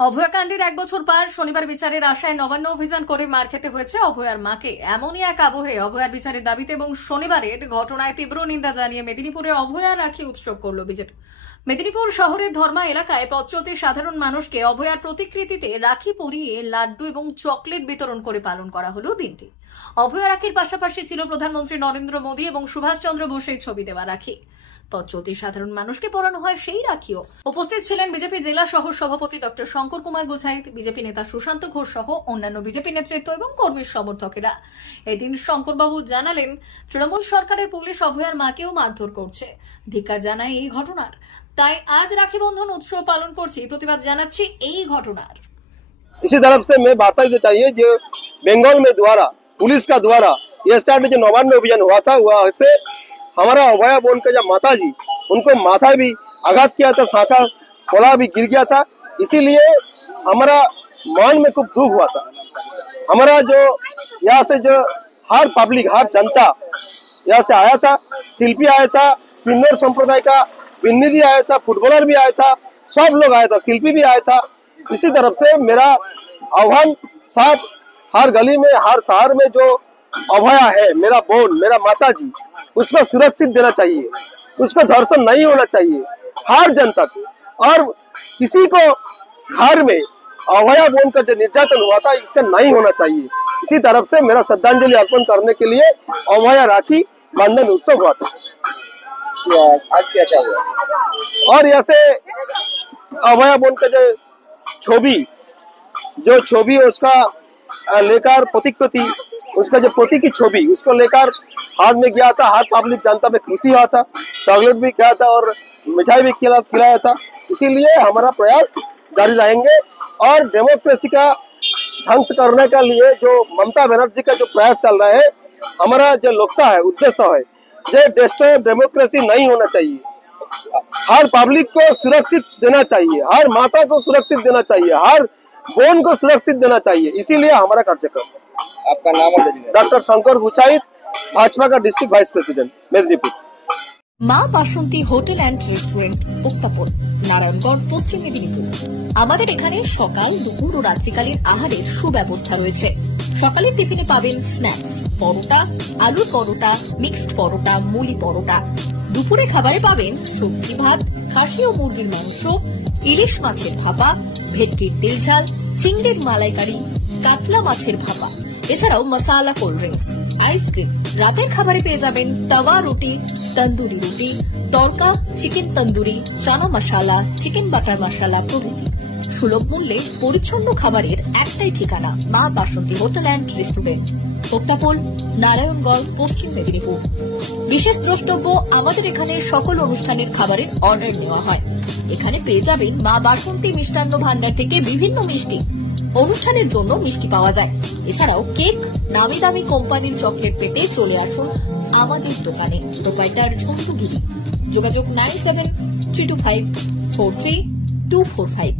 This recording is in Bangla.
অভয়াকাণ্ডের 1 বছর পার শনিবার বিচারের আশায় নবান্ন অভিযান করে মার খেতে হয়েছে অভয়ার মাকে। এমনই এক আবহে অভয়ার বিচারের দাবিতে এবং শনিবারের ঘটনায় তীব্র নিন্দা জানিয়ে মেদিনীপুরে অভয়া রাখি উৎসব করল বিজেপি। মেদিনীপুর শহরের ধর্মা এলাকায় পথ চলতি সাধারণ মানুষকে অভয়ার প্রতিকৃতিতে রাখি পরিয়ে লাড্ডু এবং চকলেট বিতরণ করে পালন করা হলো দিনটি। অভয়া রাখির পাশাপাশি ছিল প্রধানমন্ত্রী নরেন্দ্র মোদী এবং সুভাষচন্দ্র বোসের ছবি দেওয়া রাখি। পথ চলতি সাধারণ মানুষকে পরানো হয় সেই রাখিও। উপস্থিত ছিলেন বিজেপি জেলা সহ সভাপতি ডক্টর শঙ্কর কুমার গুছাইত, বিজেপি নেতা সুশান্ত ঘোষ সহ অন্যান্য বিজেপি নেতৃত্ব এবং কর্মী সমর্থকেরা। এদিন শঙ্করবাবু জানালেন, তৃণমূল সরকারের পুলিশ অভয়ার মাকেও মারধর করছে। ধিক্কার জানায় এই ঘটনার। তাই আজ রাখি বন্ধন উৎসব পালন করছি, প্রতিবাদ জানাচ্ছি এই ঘটনার। इसी तरफ से मैं बात ये चाहिए जो बंगाल में द्वारा पुलिस का द्वारा ये स्टार्ट जो नवान्न अभियान हुआ था हुआ से हमारा अभया बोन का जब माता जी उनको माथा भी आघात किया था, शाखा खोला भी गिर गया था। इसीलिए हमारा मन में खूब दुख हुआ था। हमारा जो यहाँ से जो हर पब्लिक हर जनता यहाँ से आया था, शिल्पी आया था, किन्नर संप्रदाय का बिन्निधि आया था, फुटबॉलर भी आया था, सब लोग आया था, शिल्पी भी आया था। इसी तरफ से मेरा आह्वान साथ हर गली में हर शहर में जो अभया है मेरा बोन मेरा माता जी उसको सुरक्षित देना चाहिए, उसको धर्षण नहीं होना चाहिए हर जनता को। और किसी को घर में अभया बोन का जो निर्यातन हुआ था इसका नहीं होना चाहिए। इसी तरफ से मेरा श्रद्धांजलि अर्पण करने के लिए अभया राखी बंधन उत्सव हुआ था। आज क्या हुआ और ऐसे अभया बोन का जो छवि उसका लेकर प्रति उसका जो पोती की छवि उसको लेकर हाथ में गया था। हर पब्लिक जनता में खुशी हुआ था, चॉकलेट भी खाया था और मिठाई भी खिलाया था। इसीलिए हमारा प्रयास जारी रहेंगे और डेमोक्रेसी का ध्वंस करने के लिए जो ममता बनर्जी का जो प्रयास चल रहा है, हमारा जो लक्ष्य है उद्देश्य है जो डिस्ट्रॉय डेमोक्रेसी नहीं होना चाहिए। हर पब्लिक को सुरक्षित देना चाहिए, हर माता को सुरक्षित देना चाहिए, हर बोन को सुरक्षित देना चाहिए। इसीलिए हमारा कार्यक्रम। आपका नाम और डॉक्टर शंकर गुचाइत, भाजपा का डिस्ट्रिक्ट वाइस प्रेसिडेंट मेदिनीपुर। মা বাসন্তী হোটেল অ্যান্ড রেস্টুরেন্ট, উত্তাপন, নারায়ণগঞ্জ, পশ্চিম মেদিনীপুর। আমাদের এখানে সকাল, দুপুর ও রাত্রিকালীন আহারের সুব্যবস্থা রয়েছে। সকালের টিফিনে পাবেন স্ন্যাক্স, পরোটা, আলুর পরোটা, মিক্সড পরোটা, মুলি পরোটা। দুপুরে খাবারে পাবেন সবজি ভাত, খাসি ও মুরগির মাংস, ইলিশ মাছের ভাপা, ভেটকির তেল ঝাল, চিংড়ির মালাইকারি, কাতলা মাছের ভাপা, এছাড়াও মশালা কোল্ড ড্রিঙ্কস, আইসক্রিম। রাতের খাবারে পেয়ে যাবেন তাওয়া রুটি, তন্দুরি রুটি, তড়কা, চিকেন তন্দুরি, চানা মশালা, চিকেন বাটার মশালা প্রভৃতি। সুলভ মূল্যে পরিচ্ছন্ন খাবারের একটাই ঠিকানা, মা বাসন্তী হোটেল অ্যান্ড রেস্টুরেন্ট, উত্তাপন, নারায়ণগঞ্জ, পশ্চিম মেদিনীপুর। বিশেষ দ্রষ্টব্য, আমাদের এখানে সকল অনুষ্ঠানের খাবারের অর্ডার নেওয়া হয়। এখানে পেয়ে যাবেন মা বাসন্তী মিষ্টান্ন ভান্ডার থেকে বিভিন্ন মিষ্টি। অনুষ্ঠানের জন্য মিষ্টি পাওয়া যায়। এছাড়াও কেক, নামি দামি কোম্পানির চকলেট পেতে চলে আসুন আমাদের দোকানে। প্রোপাইটার ঝন্টু গিরি। যোগাযোগ 9732543245।